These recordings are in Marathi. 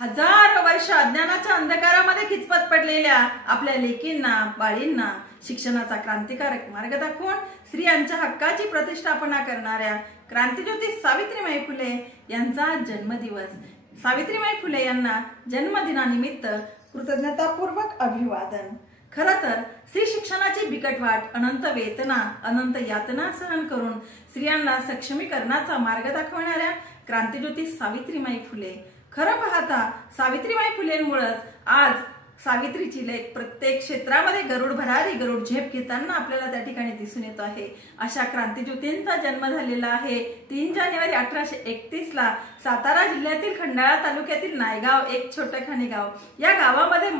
हजारो वर्ष अज्ञानाच्या अंधकारामध्ये खिचपत पडलेल्या आपल्या लेकींना बाळींना शिक्षणाचा क्रांतिकारक मार्ग दाखवून स्त्रियांच्या हक्काची प्रतिष्ठापना करणाऱ्या क्रांतिज्योती सावित्रीबाई फुले यांचा जन्मदिवस। सावित्रीबाई फुले यांना जन्मदिनानिमित्त कृतज्ञतापूर्वक अभिवादन। खरं तर स्त्री शिक्षणाची बिकट वाट, अनंत वेदना, अनंत यातना सहन करून स्त्रियांना सक्षमीकरणाचा मार्ग दाखवणाऱ्या क्रांतिज्योती सावित्रीबाई फुले। खरं पाहता सावित्रीबाई फुलेंमुळेच आज सावित्रीची लेख प्रत्येक क्षेत्रामध्ये गरुड भरारी गरुड झेप घेताना आपल्याला त्या ठिकाणी दिसून येतो आहे। अशा क्रांतिज्योतींचा जन्म झालेला आहे 3 जानेवारी 1831 ला सातारा जिल्ह्यातील खंडाळा तालुक्यातील नायगाव एक छोटखानी गाव या गावामध्ये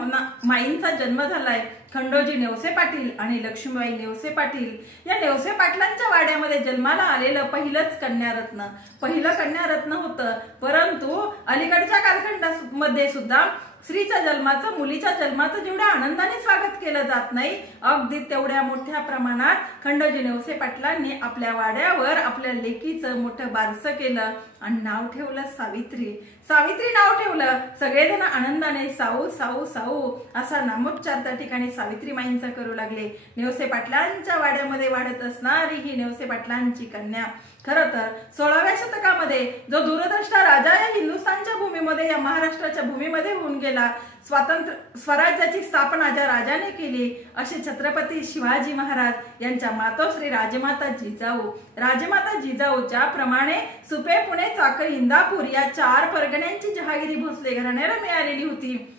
माईंचा जन्म झालाय। खंडोजी नेवसे पाटील आणि लक्ष्मीबाई नेवसे पाटील या नेवसे पाटलांच्या वाड्यामध्ये जन्माला आलेलं पहिलंच कन्यारत्न होतं। परंतु अलीकडच्या कालखंडामध्ये सुद्धा स्त्रीच्या जन्माचं, मुलीच्या जन्माचं जेवढ्या आनंदाने स्वागत केलं जात नाही, अगदी तेवढ्या मोठ्या प्रमाणात खंडोजी नेवसे पाटलांनी आपल्या वाड्यावर आपल्या लेकीचं मोठं बारसं केलं आणि नाव ठेवलं सावित्री। सावित्री नाव ठेवलं। सगळेजण आनंदाने साऊ साऊ साऊ असा नामोच्चार त्या ठिकाणी सावित्रीबाईंचा करू लागले। नेवसे पाटलांच्या वाड्यामध्ये वाढत असणारी ही नेवसे पाटलांची कन्या खरं तर 16व्या शतकामध्ये जो दूरदृष्टा राजा या हिंदुस्थानच्या भूमीमध्ये, या महाराष्ट्राच्या भूमीमध्ये होऊन गेला, स्वराज्याची स्थापना ज्या राजाने केली असे छत्रपती शिवाजी महाराज यांच्या मातोश्री राजमाता जिजाऊ ज्याप्रमाणे सुपे, पुणे, चाकण, इंदापूर या 4 परगण्यांची जहागिरी भोसले घराण्याला मिळालेली होती।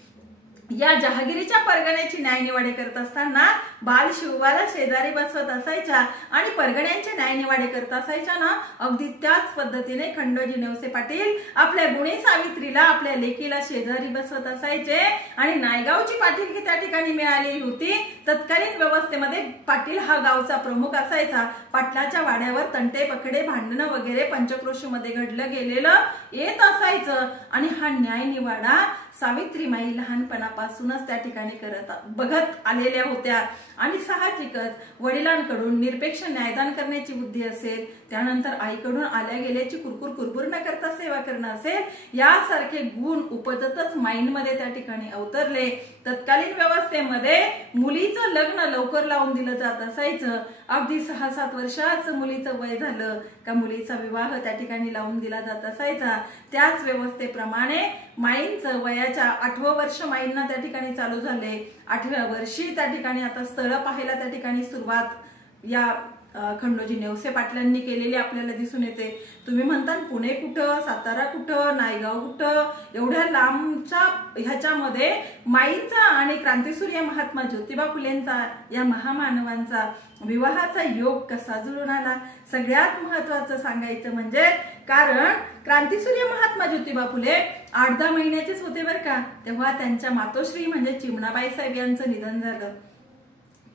या जहागिरीच्या परगण्याची न्यायनिवाडे करत असताना बाल शिवबाला शेजारी बसवत असायच्या आणि परगण्यांचे न्यायनिवाडे करत असायच्या ना, अगदी त्याच पद्धतीने खंडोजी नेवसे पाटील आपल्या गुणी सावित्रीला, आपल्या लेकीला शेजारी बसवत असायचे आणि नायगावची पाटीलकी त्या ठिकाणी मिळालेली होती। तत्कालीन व्यवस्थेमध्ये पाटील हा गावचा प्रमुख असायचा। पाटलाच्या वाड्यावर तंटे, पकडे, भांडणं वगैरे पंचक्रोशीमध्ये घडलं गेलेलं येत असायचं आणि हा न्यायनिवाडा सावित्रीबाई लहानपणापासूनच त्या ठिकाणी बघत आलेल्या होत्या आणि साहजिकच वडिलांकडून निरपेक्ष न्यायदान करण्याची बुद्धी असेल, त्यानंतर आईकडून आल्या गेल्याची कुरकुर न करता सेवा करणं असेल, यासारखे गुण उपजतच माइंडमध्ये त्या ठिकाणी अवतरले। तत्कालीन व्यवस्थेमध्ये मुलीचं लग्न लवकर लावून दिलं जात असायचं। अगदी 6-7 वर्षाचं मुलीचं वय झालं का मुलीचा विवाह त्या ठिकाणी लावून दिला जात असायचा। त्याच व्यवस्थेप्रमाणे माईंचं वयाच्या 8वं वर्ष माईंना त्या ठिकाणी चालू झाले। 8व्या वर्षी त्या ठिकाणी आता स्थळ पाहायला त्या ठिकाणी सुरुवात या खंडोजी नेवसे पाटलांनी केलेली आपल्याला दिसून येते। तुम्ही म्हणता पुणे कुठं, सातारा कुठं, नायगाव कुठं, एवढ्या लांबच्या ह्याच्यामध्ये माईंचा आणि क्रांतिसूर्य महात्मा ज्योतिबा फुलेंचा या महामानवांचा विवाहाचा योग कसा जुळून आला? सगळ्यात महत्वाचं सांगायचं म्हणजे कारण क्रांतिसूर्य महात्मा ज्योतिबा फुले 8-10 महिन्याचेच होते बरं का, तेव्हा त्यांच्या मातोश्री म्हणजे चिमणाबाई साहेब यांचं निधन झालं।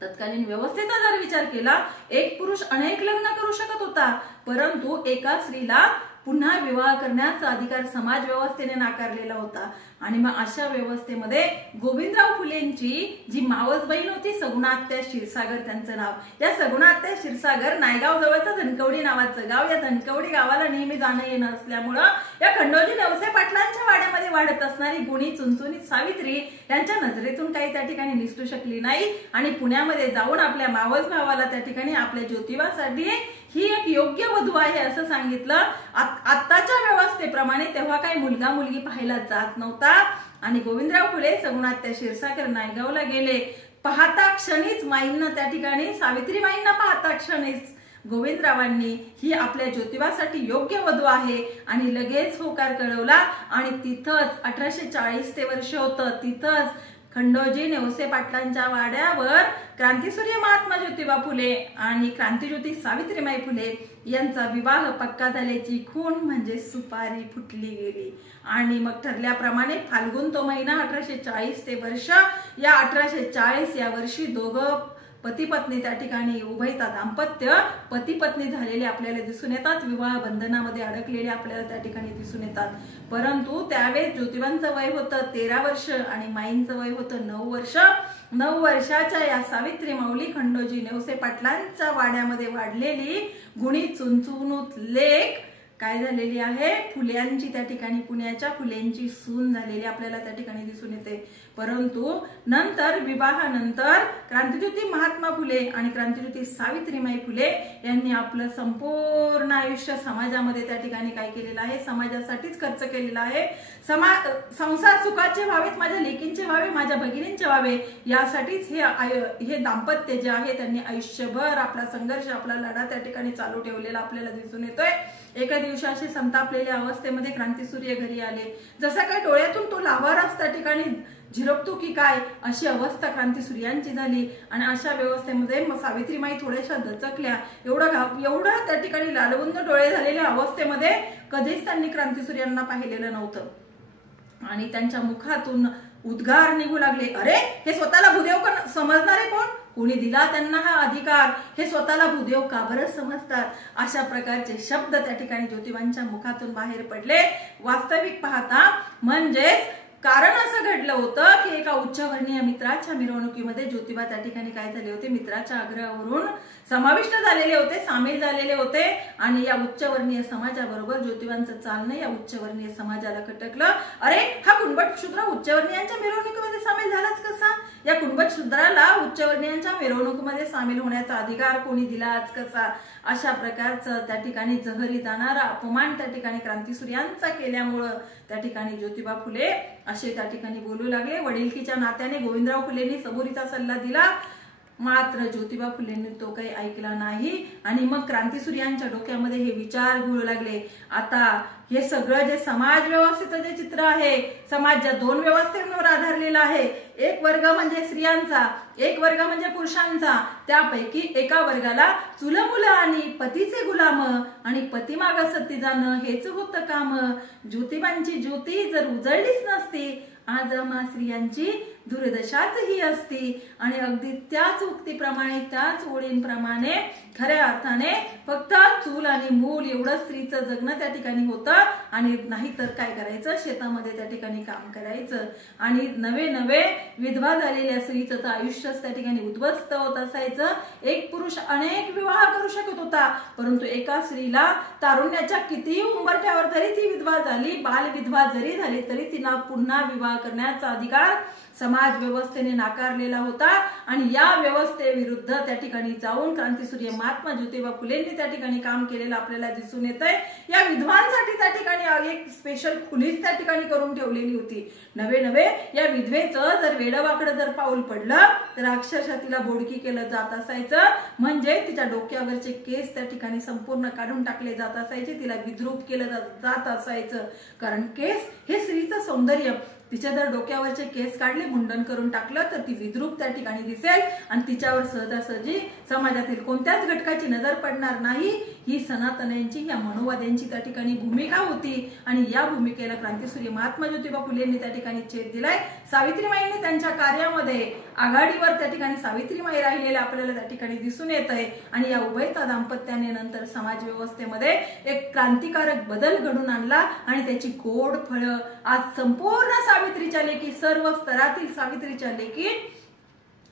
तत्कालीन व्यवस्थेचा जर विचार केला, एक पुरुष अनेक लग्न करू शकत होता, परंतु एका स्त्रीला पुन्हा विवाह करण्याचा अधिकार समाज व्यवस्थेने नाकारलेला होता। आणि मग अशा व्यवस्थेमध्ये गोविंदराव फुलेंची जी मावस बहीण होती सगुणात्या क्षीरसागर त्यांचं नाव, या सगुणात्या क्षीरसागर नायगाव जवळचं धनकवडी नावाचं गाव, या धनकवडी गावाला नेहमी जाणं येणं असल्यामुळं या खंडोजी नेवसे पाटलांच्या वाड्यामध्ये वाढत असणारी गुणी चुनचुनीत सावित्री यांच्या नजरेतून काही त्या ठिकाणी निसटू शकली नाही आणि पुण्यामध्ये जाऊन आपल्या मावस भावाला त्या ठिकाणी आपल्या ज्योतिबासाठी ही एक योग्य वधू आहे असं सांगितलं। आत्ताच्या व्यवस्थेप्रमाणे तेव्हा काही मुलगा मुलगी पाहायला जात नव्हता आणि गोविंदराव फुले सगुणात्या क्षीरसागर नायगावला गेले। पाहता क्षणीच माईंना त्या ठिकाणी सावित्रीबाईंना पाहता क्षणीच गोविंदरावांनी ही आपल्या ज्योतिबासाठी योग्य वधू आहे आणि लगेच होकार कळवला आणि तिथंच 1840 ते वर्ष होतं, तिथंच खंडोजी नेवसे पाटलांच्या वाड्यावर क्रांतिसूर्य महात्मा ज्योतिबा फुले आणि क्रांतिज्योती सावित्रीबाई फुले यांचा विवाह पक्का झाल्याची खूण म्हणजे सुपारी फुटली गेली। आणि मग ठरल्याप्रमाणे फाल्गुन तो महिना 1840 ते वर्ष, या 1840 या वर्षी दोघं पती पत्नी त्या ठिकाणी उभयता दाम्पत्य पती पत्नी झालेले आपल्याला दिसून येतात, विवाह बंधनामध्ये अडकलेले आपल्याला त्या ठिकाणी दिसून येतात। परंतु त्यावेळेस ज्योतिबांचं वय होतं 13 वर्ष आणि माईंचं वय होतं 9 वर्ष। 9 वर्षाच्या या सावित्री माऊली खंडोजी नेवसे पाटलांच्या वाड्यामध्ये वाढलेली गुणी चुनचुनूत लेक काय झालेली आहे, फुल्यांची त्या ठिकाणी पुण्याच्या फुलेंची सून झालेली आपल्याला त्या ठिकाणी दिसून येते. परंतु नंतर विवाहानंतर क्रांतिज्योती महात्मा फुले आणि क्रांतिज्योती सावित्रीमाई फुले यांनी आपलं संपूर्ण आयुष्य समाजामध्ये त्या ठिकाणी काय केलेलं आहे, समाजासाठीच खर्च केलेला आहे. संसार सुखाचे व्हावेत, माझ्या लेकींचे व्हावे, माझ्या भगिनींचे व्हावे, यासाठीच हे दाम्पत्य जे आहे त्यांनी आयुष्यभर आपला संघर्ष, आपला लढा त्या ठिकाणी चालू ठेवलेला आपल्याला दिसून येतोय. एका दिवशी असे संतापलेल्या अवस्थेमध्ये क्रांतीसूर्य घरी आले. जसा काय डोळ्यातून तो लावारस त्या ठिकाणी झिरपतो की काय, अशी अवस्था क्रांतीसूर्यांची झाली. आणि अशा व्यवस्थेमध्ये सावित्रीमाई थोड्याशा दचकल्या. एवढं त्या ठिकाणी लालवुंद डोळे झालेल्या अवस्थेमध्ये कधीच त्यांनी क्रांतीसूर्यांना पाहिलेलं नव्हतं. आणि त्यांच्या मुखातून उद्गार निघू लागले, अरे हे स्वतःला भूदेव समजणारे कोण, कोणी दिला त्यांना हा अधिकार, हे स्वतःला भूदेव का बरं समजतात. अशा प्रकारचे शब्द त्या ठिकाणी ज्योतिबांच्या मुखातून बाहेर पडले. वास्तविक पाहता म्हणजेच कारण असं घडलं होतं की एका उच्चवर्णीय मित्राच्या मिरवणुकीमध्ये ज्योतिबा त्या ठिकाणी काय झाले होते, मित्राच्या आग्रहावरून समाविष्ट झालेले होते, सामील झालेले होते. आणि या उच्चवर्णीय समाजाबरोबर ज्योतिबांचं चालणं या उच्चवर्णीय समाजाला खटकलं. अरे हा कुणबट शूद्र उच्चवर्णीयांच्या मिरवणुकीमध्ये सामील झालाच कसा, या कुणबट शूद्राला उच्चवर्णीयांच्या मिरवणुकीमध्ये सामील होण्याचा अधिकार कोणी दिलाच कसा. अशा प्रकारचं त्या ठिकाणी जहरी जाणारा अपमान त्या ठिकाणी क्रांतीसूर्यांचा केल्यामुळं त्या ठिकाणी ज्योतिबा फुले असे त्या ठिकाणी बोलू लागले. वडिलकीच्या नात्याने गोविंदराव फुलेंनी सबुरीचा सल्ला दिला, मात्र ज्योतिबा फुलेंनी तो काही ऐकला नाही. आणि मग क्रांतीसूर्यांच्या डोक्यामध्ये हे विचार घुळू लागले, आता हे सगळं जे समाज व्यवस्थेचं जे चित्र आहे, समाज ज्या दोन व्यवस्थेवर आधारलेला आहे, एक वर्ग म्हणजे स्त्रियांचा, एक वर्ग म्हणजे पुरुषांचा, त्यापैकी एका वर्गाला चुलमुलं आणि पतीचे गुलाम आणि पतिमाग सती जाणं हेच होतं काम. ज्योतिबांची ज्योती जर उजळलीच नसती, आज आम्हा स्त्रियांची दुर्दशाच ही असती. आणि अगदी त्याच उक्तीप्रमाणे, त्याच ओळींप्रमाणे खऱ्या अर्थाने फक्त चूल आणि मूल एवढं स्त्रीचं जगणं त्या ठिकाणी होतं. आणि नाहीतर काय करायचं, शेतामध्ये त्या ठिकाणी काम करायचं. आणि नवे नवे विधवा झालेल्या स्त्रीचं तर आयुष्यच त्या ठिकाणी उद्ध्वस्त होत असायचं. एक पुरुष अनेक विवाह करू शकत होता, परंतु एका स्त्रीला तारुण्याच्या कितीही उंबरठ्यावर जरी ती विधवा झाली, बाल विधवा जरी झाली, तरी तिला पुन्हा विवाह करण्याचा अधिकार समाज व्यवस्थेने नाकारलेला होता. आणि या व्यवस्थेविरुद्ध त्या ठिकाणी जाऊन क्रांतीसूर्य महात्मा ज्योतिबा फुलेंनी त्या ठिकाणी काम केलेलं आपल्याला दिसून येत आहे. या विधवांसाठी त्या ठिकाणी एक स्पेशल खुलीच त्या ठिकाणी करून ठेवलेली होती. नवे नवे या विधवेचं जर वेडवाकडं जर पाऊल पडलं तर अक्षरशः तिला बोडकी केलं जात असायचं. म्हणजे तिच्या डोक्यावरचे केस त्या ठिकाणी संपूर्ण काढून टाकले जात असायचे, तिला विद्रूप केलं जात असायचं. कारण केस हे स्त्रीचं सौंदर्य, तिच्या जर डोक्यावरचे केस काढले, मुंडन करून टाकलं तर ती विद्रूप त्या ठिकाणी दिसेल आणि तिच्यावर सहजासहजी समाजातील कोणत्याच घटकाची नजर पडणार नाही. ही सनातन्यांची, या मनोवाद्यांची त्या ठिकाणी भूमिका होती. आणि या भूमिकेला क्रांतीसूर्य महात्मा ज्योतिबा फुलेंनी त्या ठिकाणी छेद दिलाय. सावित्रीमाईंनी त्यांच्या कार्यामध्ये आघाडीवर त्या ठिकाणी सावित्रीमाई राहिलेल्या आपल्याला त्या ठिकाणी दिसून येत आहे. आणि या उभयता दाम्पत्याने नंतर समाज व्यवस्थेमध्ये एक क्रांतिकारक बदल घडून आणला आणि त्याची गोड फळं आज संपूर्ण सावित्रीच्या लेकी, सर्व स्तरातील सावित्रीच्या लेकी,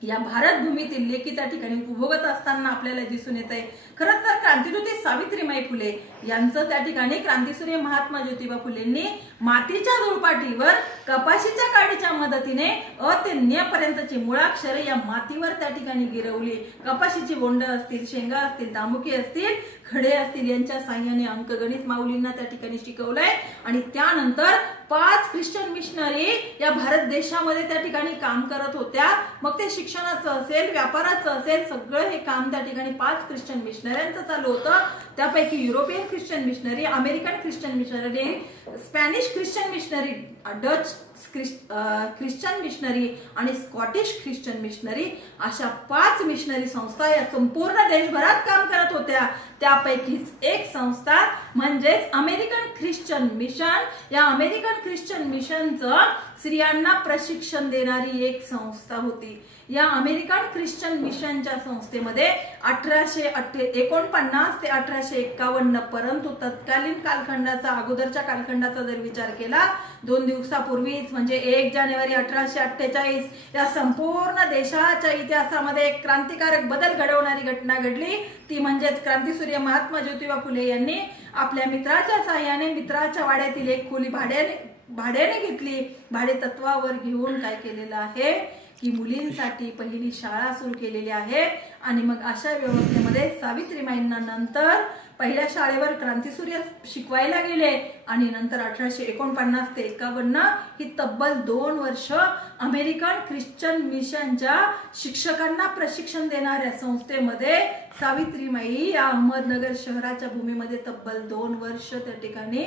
या भारत भूमीतील लेखी त्या ठिकाणी उपभोगत असताना आपल्याला दिसून येत आहे. खरंच तर क्रांतिज्योती सावित्रीमाई फुले यांचं त्या ठिकाणी क्रांतीसूर्य महात्मा ज्योतिबा फुलेंनी मातीच्या धुळपाटीवर कपाशीच्या काडीच्या मदतीने अत्यंपर्यंतची मुळाक्षर या मातीवर त्या ठिकाणी गिरवली. कपाशीची बोंड असतील, शेंगा असतील, दामुके असतील, खडे असतील, यांच्या साह्याने अंकगणित माऊलींना त्या ठिकाणी शिकवलंय. आणि त्यानंतर 5 ख्रिश्चन मिशनरी या भारत देशामध्ये त्या ठिकाणी काम करत होत्या. मग ते शिक्षणाचं असेल, व्यापाराचं असेल, सगळं हे काम त्या ठिकाणी 5 ख्रिश्चन मिशनऱ्यांचं चालू होतं. त्यापैकी European Christian missionary, American Christian missionary, Spanish Christian missionary, Dutch Christian missionary आणि स्कॉटिश ख्रिश्चन मिशनरी, अशा 5 मिशनरी संस्था या संपूर्ण देशभरात काम करत होत्या. त्यापैकीच एक संस्था म्हणजेच अमेरिकन ख्रिश्चन मिशन. या अमेरिकन ख्रिश्चन मिशनचं स्त्रियांना प्रशिक्षण देणारी एक संस्था होती. या अमेरिकन ख्रिश्चन मिशनच्या संस्थेमध्ये 1849 ते 1851, परंतु तत्कालीन कालखंडाचा, अगोदरच्या कालखंडाचा जर विचार केला, 2 दिवसापूर्वीच म्हणजे 1 जानेवारी 1848 या संपूर्ण देशाच्या इतिहासामध्ये एक क्रांतिकारक बदल घडवणारी घटना घडली. ती म्हणजेच क्रांतीसूर्य महात्मा ज्योतिबा फुले यांनी आपल्या मित्राच्या साहाय्याने मित्राच्या वाड्यातील एक खोली भाड्याने घेतली. भाडे तत्वावर घेऊन काय केलेलं आहे की मुलींसाठी पहिली शाळा सुरू केलेली आहे. आणि मग अशा व्यवस्थेमध्ये सावित्रीबाईंना नंतर पहिल्या शाळेवर क्रांतीसूर्य शिकवायला गेले आणि नंतर 1849 ते 51 ही तब्बल 2 वर्ष अमेरिकन ख्रिश्चन मिशनच्या शिक्षकांना प्रशिक्षण देणाऱ्या संस्थेमध्ये सावित्रीबाई या अहमदनगर शहराच्या भूमीमध्ये तब्बल 2 वर्ष त्या ठिकाणी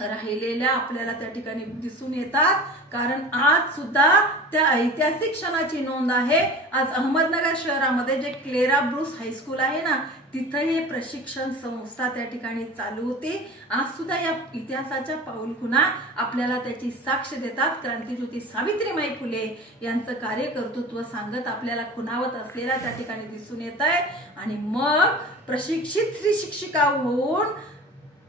राहिलेल्या आपल्याला त्या ठिकाणी दिसून येतात. कारण आज सुद्धा त्या ऐतिहासिक क्षणाची नोंद आहे. आज अहमदनगर शहरामध्ये जे क्लेरा ब्रूस हायस्कूल आहे ना, तिथे हे प्रशिक्षण संस्था त्या ठिकाणी चालू होती. आज सुद्धा या इतिहासाच्या पाऊलखुणा आपल्याला त्याची साक्ष देतात. क्रांतीज्योती सावित्रीबाई फुले यांचं कार्यकर्तृत्व सांगत आपल्याला खुणावत असलेला त्या ठिकाणी दिसून येत आहे. आणि मग प्रशिक्षित स्त्री शिक्षिका होऊन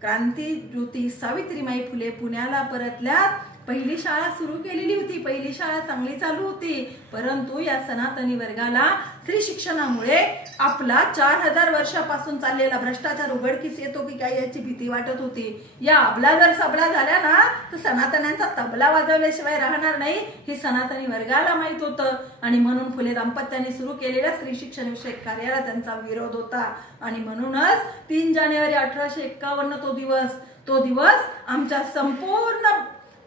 क्रांतीज्योती सावित्रीबाई फुले पुण्याला परतल्यात. पहिली शाळा सुरू केलेली होती. पहिली शाळा चांगली चालू होती, परंतु या सनातनी वर्गाला स्त्री शिक्षणामुळे आपला 4000 वर्षापासून चाललेला भ्रष्टाचार उघडकीस येतो की काय याची भीती वाटत होती. या अबला जर सबला झाल्या ना तर सनातन्यांचा तबला वाजवल्याशिवाय राहणार नाही हे सनातनी वर्गाला माहित होतं. आणि म्हणून फुले दाम्पत्याने सुरू केलेल्या स्त्री शिक्षण विषयक कार्याला त्यांचा विरोध होता. आणि म्हणूनच 3 जानेवारी 1851 तो दिवस आमच्या संपूर्ण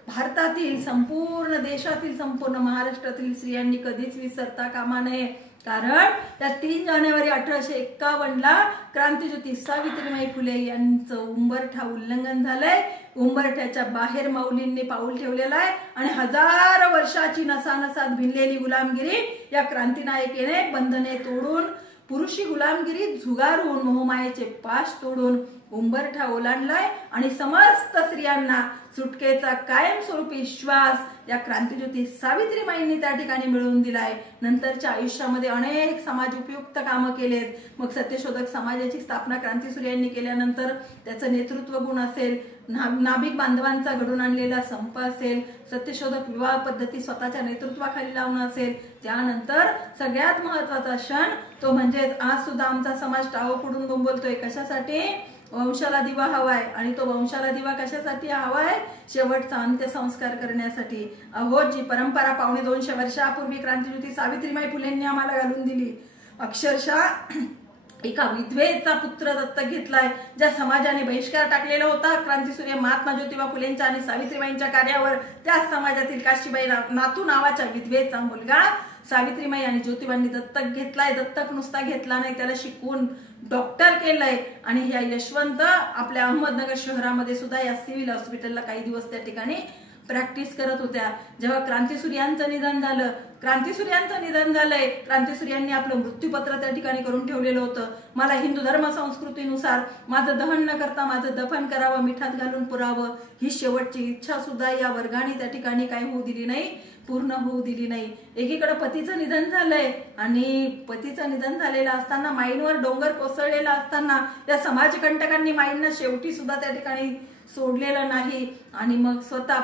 भारतातील, संपूर्ण देशातील, संपूर्ण महाराष्ट्रातील स्त्रियांनी कधीच विसरता कामा नये. कारण त्या 3 जानेवारी 1851 क्रांतीज्योती सावित्रीबाई फुले यांचं उंबरठा उल्लंघन झालंय. उंबरठ्याच्या बाहेर माऊलींनी पाऊल ठेवलेलं आहे आणि हजारो वर्षाची नसानसात भिनलेली गुलामगिरी या क्रांतीनायकेने बंधने तोडून, पुरुषी गुलामगिरी झुगारून, मोहमायेचे पाश तोडून उंबरठा ओलांडलाय. आणि समस्त स्त्रियांना सुटकेचा कायमस्वरूपी श्वास या क्रांतीज्योती सावित्रीबाईंनी त्या ठिकाणी मिळवून दिलाय. नंतरच्या आयुष्यामध्ये अनेक समाज उपयुक्त कामं केलेत. मग सत्यशोधक समाजाची स्थापना क्रांतीसूर्यांनी केल्यानंतर त्याचं नेतृत्व गुण असेल, नाभिक बांधवांचा घडून आणलेला संप असेल, सत्यशोधक विवाह पद्धती स्वतःच्या नेतृत्वाखाली लावणं असेल. त्यानंतर सगळ्यात महत्वाचा क्षण तो म्हणजेच आज सुद्धा आमचा समाज टाळो फोडून बोंबलतोय. कशासाठी? वंशाला दिवा हवाय. आणि तो वंशाला दिवा कशासाठी हवाय? शेवटचा अंत्यसंस्कार करण्यासाठी. अहो, जी परंपरा 250 वर्षापूर्वी क्रांतीज्योती सावित्रीबाई फुलेंनी आम्हाला घालून दिली, अक्षरशः एका विधवेचा पुत्र दत्तक घेतलाय, ज्या समाजाने बहिष्कार टाकलेला होता क्रांतीसूर्य महात्मा ज्योतिबा फुलेंच्या आणि सावित्रीबाईंच्या कार्यावर, त्याच समाजातील काशीबाई नातू नावाच्या विधवेचा मुलगा सावित्रीबाई आणि ज्योतिबांनी दत्तक घेतलाय. दत्तक नुसता घेतला नाही, त्याला शिकवून डॉक्टर केलंय. आणि ह्या यशवंत आपल्या अहमदनगर शहरामध्ये सुद्धा या सिव्हिल हॉस्पिटलला काही दिवस त्या ठिकाणी प्रॅक्टिस करत होत्या. जेव्हा क्रांतीसूर्यांचं निधन झालं, क्रांतीसूर्यांचं निधन झालंय, क्रांतीसूर्यांनी आपलं मृत्यूपत्र त्या ठिकाणी करून ठेवलेलं होतं. मला हिंदू धर्म संस्कृतीनुसार माझं दहन न करता माझं दफन करावं, मिठात घालून पुरावं, ही शेवटची इच्छा सुद्धा या वर्गाने त्या ठिकाणी काय होऊ दिली नाही, पूर्ण होऊ दिली नाही. एकीकडे पतीचं निधन झालंय आणि पतीचं निधन झालेलं असताना, माईंवर डोंगर कोसळलेला असताना या समाजकंटकांनी माईंना शेवटी सुद्धा त्या ठिकाणी सोडलेलं नाही. आणि मग स्वतः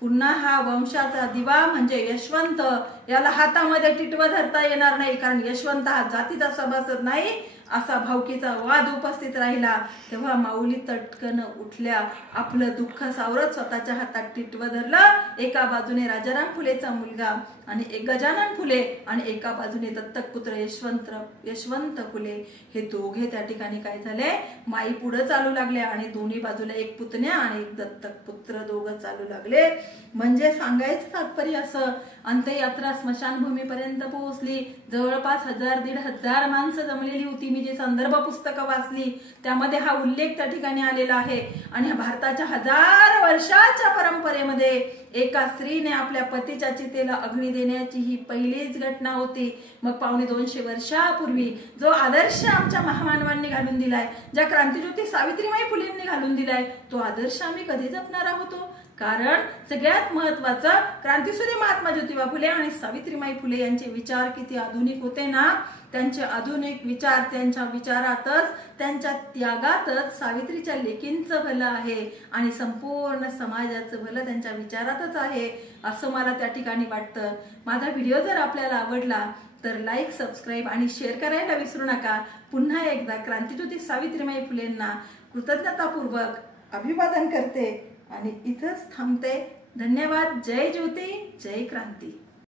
पुन्हा हा वंशाचा दिवा म्हणजे यशवंत याला हातामध्ये टिटवं धरता येणार नाही, कारण यशवंत हा जातीचा सभासद नाही असा भावकीचा वाद उपस्थित राहिला. तेव्हा माऊली तटकन उठल्या, आपलं दुःख सावरत स्वतःच्या हातात टिटवं धरलं. एका बाजूने राजाराम फुलेचा मुलगा आणि एक गजानन फुले आणि एका बाजूने दत्तक पुत्र यशवंत फुले, हे दोघे त्या ठिकाणी काय झाले, माई पुढे चालू लागले आणि दोन्ही बाजूला एक पुतण्या आणि एक दत्तक पुत्र दोघं चालू लागले. म्हणजे सांगायचं तात्पर्य असं, अंत्ययात्रा स्मशानभूमीपर्यंत पोहोचली. जवळपास 1000-1500 माणसं जमलेली होती. मी जे संदर्भ पुस्तकं वाचली त्यामध्ये हा उल्लेख त्या ठिकाणी आलेला आहे. आणि भारताच्या 1000 वर्षाच्या परंपरेमध्ये एका स्त्रीने आपल्या पतीच्या चितेला अग्नी देण्याची ही पहिलीच घटना होती. मग 250 वर्षापूर्वी जो आदर्श आमच्या महामानवांनी घालून दिलाय, ज्या क्रांतीज्योती सावित्रीबाई फुलेंनी घालून दिलाय, तो आदर्श आम्ही कधी जपणार आहोत? कारण सगळ्यात महत्वाचं, क्रांतीसूर्य महात्मा ज्योतिबा फुले आणि सावित्रीबाई फुले यांचे विचार किती आधुनिक होते ना. त्यांचे आधुनिक विचार, त्यांच्या विचारातच, त्यांच्या त्यागातच सावित्रीच्या लेकींचं भलं आहे आणि संपूर्ण समाजाचं भलं त्यांच्या विचारातच आहे असं मला त्या ठिकाणी वाटतं. माझा व्हिडिओ जर आपल्याला आवडला तर लाईक, सबस्क्राईब आणि शेअर करायला विसरू नका. पुन्हा एकदा क्रांतीज्योती सावित्रीबाई फुलेंना कृतज्ञतापूर्वक अभिवादन करते आणि इथंच थांबते. धन्यवाद. जय ज्योती, जय क्रांती.